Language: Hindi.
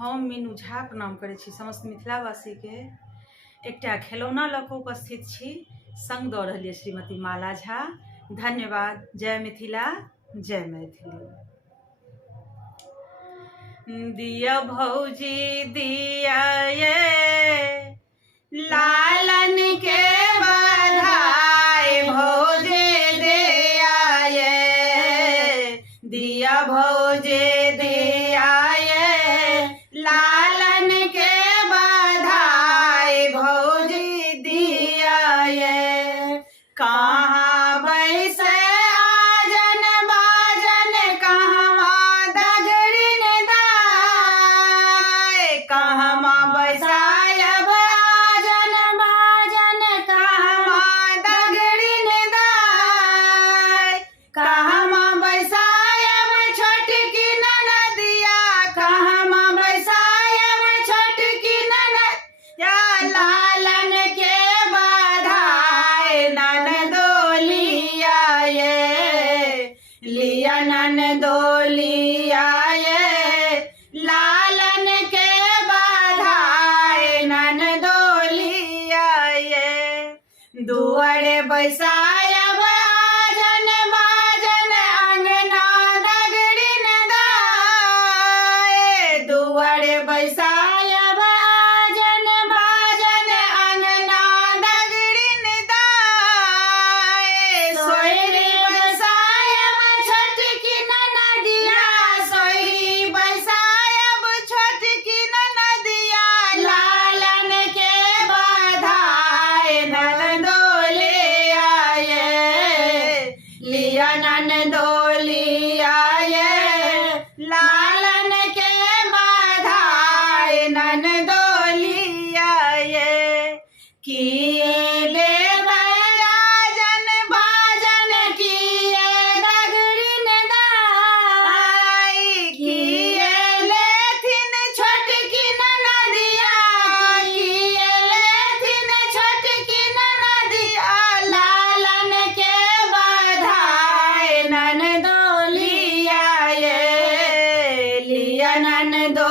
हम मीनू झा प्रणाम करै छी समस्त मिथिलावासी के। एकटा खिलौना लऽ कऽ उपस्थित छी, संग दऽ रहल श्रीमती माला झा। धन्यवाद। जय मिथिला, जय मैथिली। दिया भौजी दिया ये लालन के बधाई, भौजे दिया ये दिया भौजे दिया ये लालन के बधाई, भौजी दिया ये। कहाँ बैसे आजन बाजन, कहाँ दगड़िन दाय, कहाँ बैसायब आजन बाजन, कहाँ दगड़िन दाय, कहाँ बैसायब छोटकी ननदिया, कहाँ बैसायब छोटकी ननदिया, लालन के बधाई ननदोलिया ये, लिया ननदोलिया ये, लालन के बधाई ननदोलिया ये। दुआरे बैसायब आजन बाजन, अंगना दगड़िन दाय, दुआरे बैसायब आजन बाजन, अंगना दगड़िन दाय। सोहरी बैसायब छोटकी ननदिया, सोहरी बैसायब छोटकी ननदिया, लालन के बधाई ननदोलिया ये, लिया ननदोलिया ये, लालन के बधाई ननदोलिया ये। किए ले बाजन बाजन, किए दगड़िन दाई, किए लेथिन छोटकी ननदिया, किए लेथिन छोटकी ननदिया, लालन के बधाई ननदोलिया ये, लिया ननदो